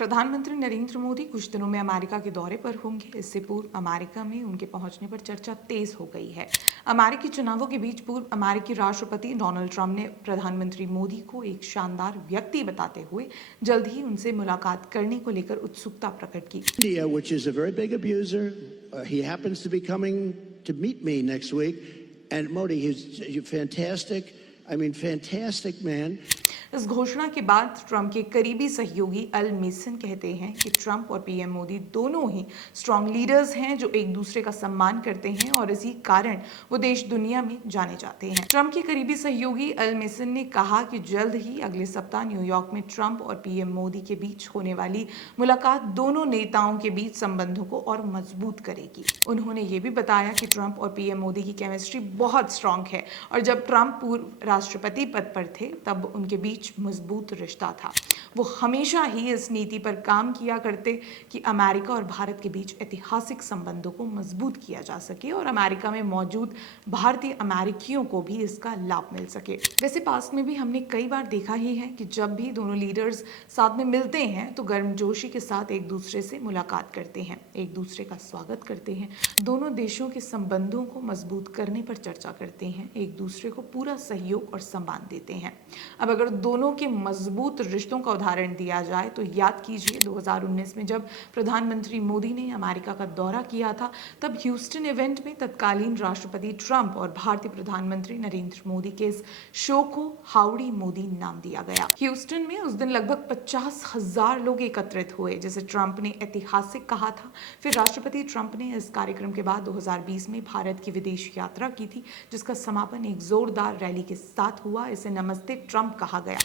प्रधानमंत्री नरेंद्र मोदी कुछ दिनों में अमेरिका के दौरे पर होंगे। इससे पूर्व अमेरिका में उनके पहुंचने पर चर्चा तेज हो गई है। अमेरिकी चुनावों के बीच पूर्व अमेरिकी राष्ट्रपति डोनाल्ड ट्रंप ने प्रधानमंत्री मोदी को एक शानदार व्यक्ति बताते हुए जल्द ही उनसे मुलाकात करने को लेकर उत्सुकता प्रकट की। India, which is a very big abuser, he happens to be coming to meet me next week. And Modi, he's fantastic. I mean, fantastic man. इस घोषणा के बाद ट्रंप के करीबी सहयोगी अल मेसन कहते हैं कि ट्रंप और पीएम मोदी दोनों ही स्ट्रांग लीडर्स हैं जो एक दूसरे का सम्मान करते हैं और इसी कारण वो देश दुनिया में जाने जाते हैं। ट्रंप के करीबी सहयोगी अल मेसन ने कहा कि जल्द ही अगले सप्ताह न्यूयॉर्क में ट्रंप और पीएम मोदी के बीच होने वाली मुलाकात दोनों नेताओं के बीच संबंधों को और मजबूत करेगी। उन्होंने ये भी बताया कि ट्रंप और पीएम मोदी की केमिस्ट्री बहुत स्ट्रांग है और जब ट्रंप पूर्व राष्ट्रपति पद पर थे तब उनके बीच मजबूत रिश्ता था। वो हमेशा ही इस नीति पर काम किया करते कि अमेरिका और भारत के बीच ऐतिहासिक संबंधों को मजबूत किया जा सके और अमेरिका में मौजूद भारतीय अमेरिकियों को भी इसका लाभ मिल सके। वैसे पास में भी हमने कई बार देखा ही है कि जब भी दोनों लीडर्स साथ में मिलते हैं तो गर्मजोशी के साथ एक दूसरे से मुलाकात करते हैं, एक दूसरे का स्वागत करते हैं, दोनों देशों के संबंधों को मजबूत करने पर चर्चा करते हैं, एक दूसरे को पूरा सहयोग और सम्मान देते हैं। अब अगर दोनों के मजबूत रिश्तों का उदाहरण दिया जाए तो याद कीजिए 2019 में जब प्रधानमंत्री मोदी ने अमेरिका का दौरा किया था तब ह्यूस्टन इवेंट में तत्कालीन राष्ट्रपति ट्रंप और भारतीय प्रधानमंत्री नरेंद्र मोदी के इस शो को हाउडी मोदी नाम दिया गया। ह्यूस्टन में उस दिन लगभग 50,000 लोग एकत्रित हुए जिसे ट्रंप ने ऐतिहासिक कहा था। फिर राष्ट्रपति ट्रंप ने इस कार्यक्रम के बाद 2020 में भारत की विदेश यात्रा की थी जिसका समापन एक जोरदार रैली के साथ हुआ। इसे नमस्ते ट्रंप कहा गया।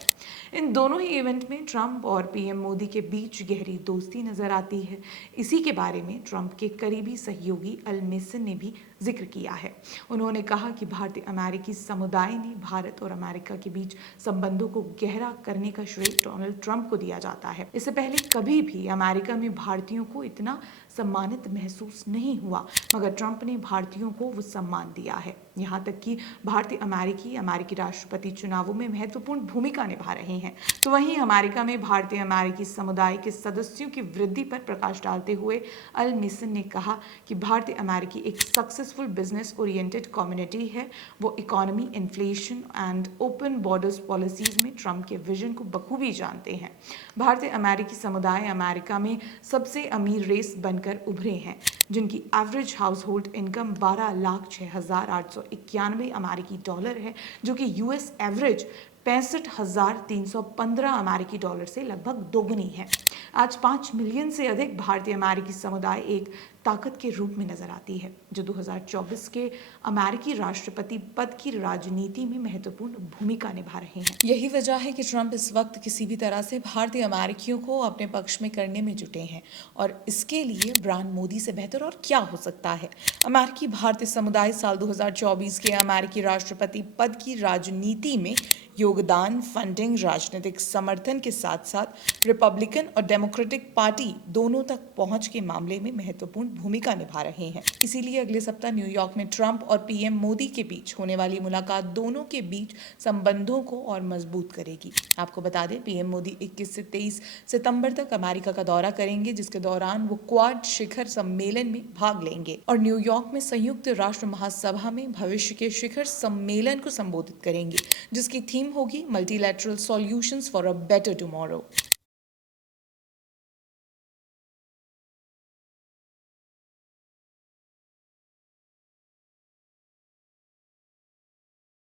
इन दोनों ही इवेंट में ट्रंप और पीएम मोदी के बीच गहरी दोस्ती नजर आती है। इसी के बारे में ट्रंप के करीबी सहयोगी अल मेसन ने भी जिक्र किया है। उन्होंने कहा कि भारतीय अमेरिकी समुदाय ने भारत और अमेरिका के बीच संबंधों को गहरा करने का श्रेय डोनाल्ड ट्रंप को दिया जाता है। इससे पहले कभी भी अमेरिका में भारतीयों को इतना सम्मानित महसूस नहीं हुआ, मगर ट्रंप ने भारतीयों को वो सम्मान दिया है। यहाँ तक कि भारतीय अमेरिकी राष्ट्रपति चुनावों में महत्वपूर्ण भूमिका निभा रहे हैं। तो वहीं अमेरिका में भारतीय अमेरिकी समुदाय के सदस्यों की वृद्धि पर प्रकाश डालते हुए अल मेसन ने कहा कि भारतीय अमेरिकी एक सक्सेसफुल बिजनेस ओरिएंटेड कम्युनिटी है। वो economy, inflation and open borders policies में ट्रंप के विजन को बखूबी जानते हैं। भारतीय अमेरिकी समुदाय अमेरिका में सबसे अमीर रेस बनकर उभरे हैं, जिनकी एवरेज हाउस होल्ड इनकम 12,06,891 अमेरिकी डॉलर है, जो कि यूएस एवरेज 65,315 अमेरिकी डॉलर से लगभग दोगुनी है। आज 5 मिलियन से अधिक भारतीय अमेरिकी समुदाय एक ताकत के रूप में नजर आती है, जो 2024 के अमेरिकी राष्ट्रपति पद की राजनीति में महत्वपूर्ण भूमिका निभा रहे हैं। यही वजह है कि ट्रंप इस वक्त किसी भी तरह से भारतीय अमेरिकियों को अपने पक्ष में करने में जुटे हैं और इसके लिए ब्रांड मोदी से बेहतर और क्या हो सकता है। अमेरिकी भारतीय समुदाय साल 2024 के अमेरिकी राष्ट्रपति पद की राजनीति में योगदान, फंडिंग, राजनीतिक समर्थन के साथ साथ रिपब्लिकन और डेमोक्रेटिक पार्टी दोनों तक पहुंच के मामले में महत्वपूर्ण भूमिका निभा रहे हैं। इसीलिए अगले सप्ताह न्यूयॉर्क में ट्रंप और पीएम मोदी के बीच होने वाली मुलाकात दोनों के बीच संबंधों को और मजबूत करेगी। आपको बता दें, पीएम मोदी 21 से 23 सितंबर तक अमेरिका का दौरा करेंगे, जिसके दौरान वो क्वाड शिखर सम्मेलन में भाग लेंगे और न्यूयॉर्क में संयुक्त राष्ट्र महासभा में भविष्य के शिखर सम्मेलन को संबोधित करेंगे, जिसकी थीम होगी multilateral solutions for a better tomorrow.